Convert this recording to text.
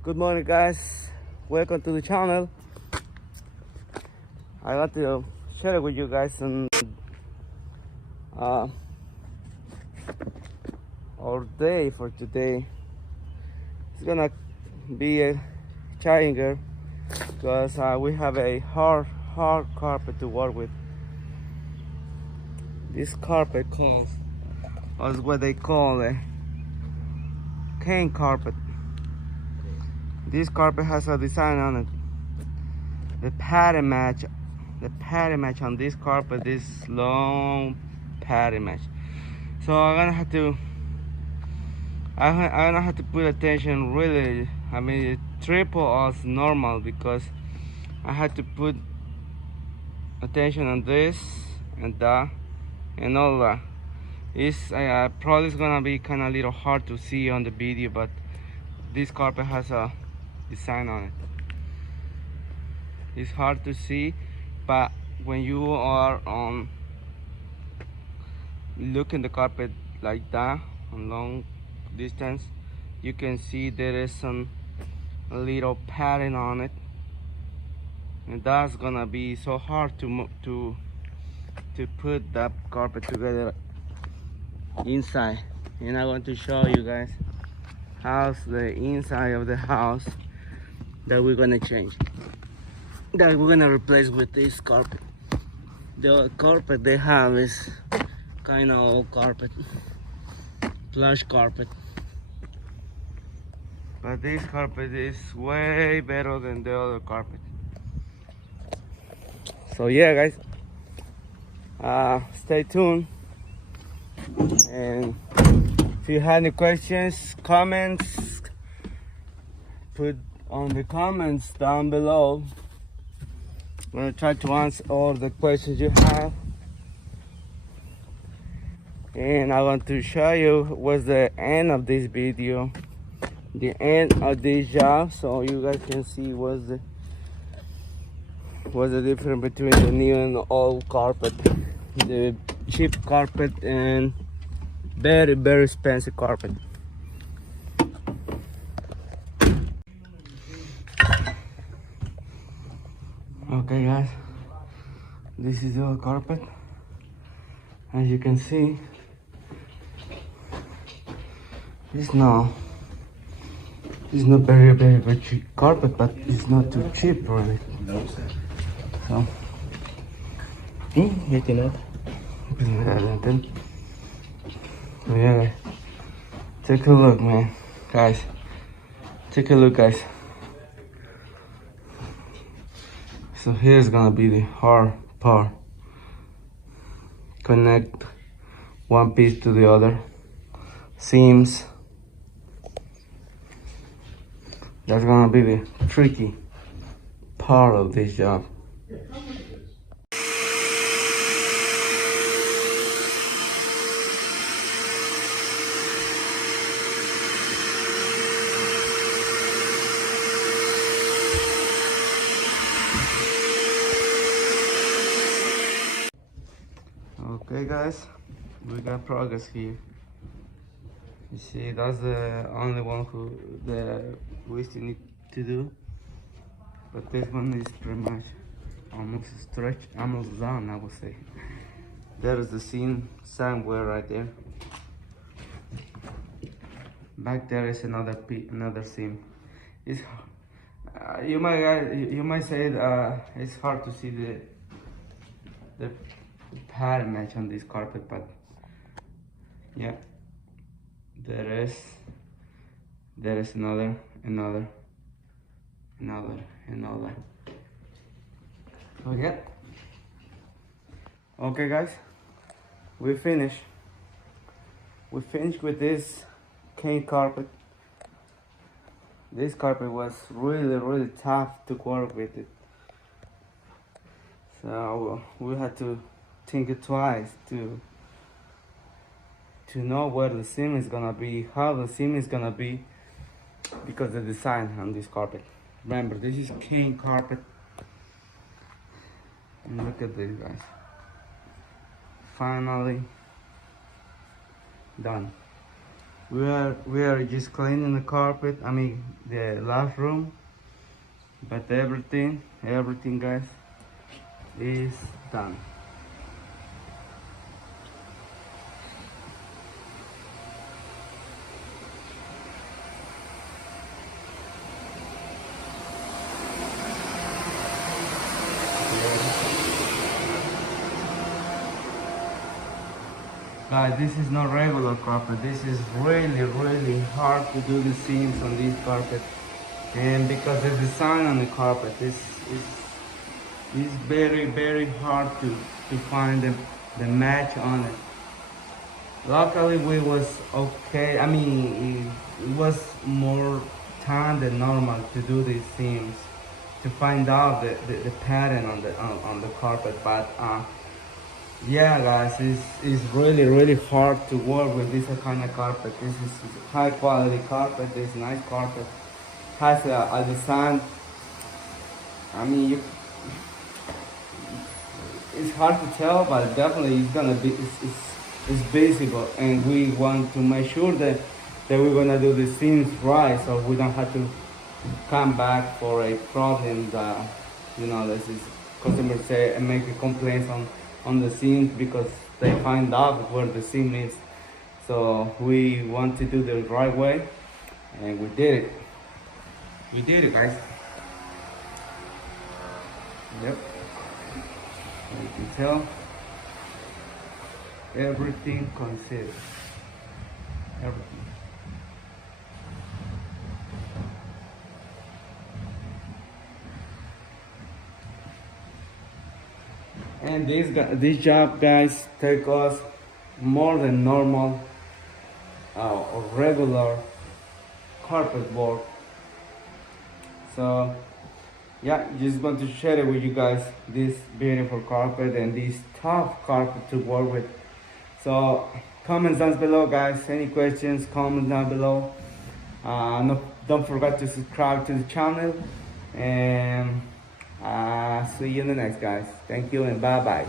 Good morning, guys. Welcome to the channel. I want to share with you guys some uh, our day for today. It's gonna be a challenging because we have a hard carpet to work with. This carpet calls is what they call a cane carpet. This carpet has a design on it. The pattern match on this carpet is long pattern match. So I'm gonna have to put attention really. I mean triple as normal because I had to put attention on this and that and all that. It's probably gonna be kind of little hard to see on the video, but this carpet has a design on it. It's hard to see, but when you are on looking the carpet like that on long distance, you can see there is some little pattern on it, and that's gonna be so hard to put that carpet together inside. And I want to show you guys how's the inside of the house that we're gonna change, that we're gonna replace with this carpet. The other carpet they have is kind of old carpet, plush carpet, but this carpet is way better than the other carpet. So yeah, guys, stay tuned, and if you have any questions, comments, put on the comments down below. I'm gonna try to answer all the questions you have, and I want to show you what's the end of this video, the end of this job, so you guys can see what's the difference between the new and the old carpet, the cheap carpet and very expensive carpet. Okay, guys, this is the carpet. As you can see, it's not very cheap carpet, but it's not too cheap really. No, sir. So, yeah, take a look, man, guys. Take a look, guys. So here's gonna be the hard part. Connect one piece to the other. Seams. That's gonna be the tricky part of this job. Okay, guys, we got progress here. You see, that's the only one we still need to do, but this one is pretty much almost stretched, almost done, I would say. There is the seam somewhere right there. Back there is another seam. It's you might say it's hard to see the pattern match on this carpet, but yeah, there is another. So yeah, okay, guys, we finished with this cane carpet. This carpet was really tough to work with it, so we had to think it twice to know where the seam is gonna be, how the seam is gonna be, because the design on this carpet. Remember, this is cane carpet, and look at this, guys. Finally done. We are just cleaning the carpet, I mean the last room, but everything guys is done. Guys, this is not regular carpet. This is really hard to do the seams on this carpet. And because the design on the carpet is very hard to find the match on it. Luckily we was okay. I mean, it was more time than normal to do these seams, to find out the pattern on the carpet. But yeah guys, it's really hard to work with this kind of carpet. This is high quality carpet. This nice carpet has a design. I mean, it's hard to tell, but definitely it's gonna be it's visible, and we want to make sure that we're gonna do the seams right, so we don't have to come back for a problem that, you know, this is customers say and make a complaint on the seams because they find out where the seam is. So we want to do the right way, and we did it. We did it, guys. Yep. You can tell everything considered. Everything. And this job, guys, take us more than normal or regular carpet work. So yeah, just want to share it with you guys, this beautiful carpet and this tough carpet to work with. So comments down below, guys. Any questions, comment down below. No, don't forget to subscribe to the channel, and see you in the next, guys. Thank you and bye bye.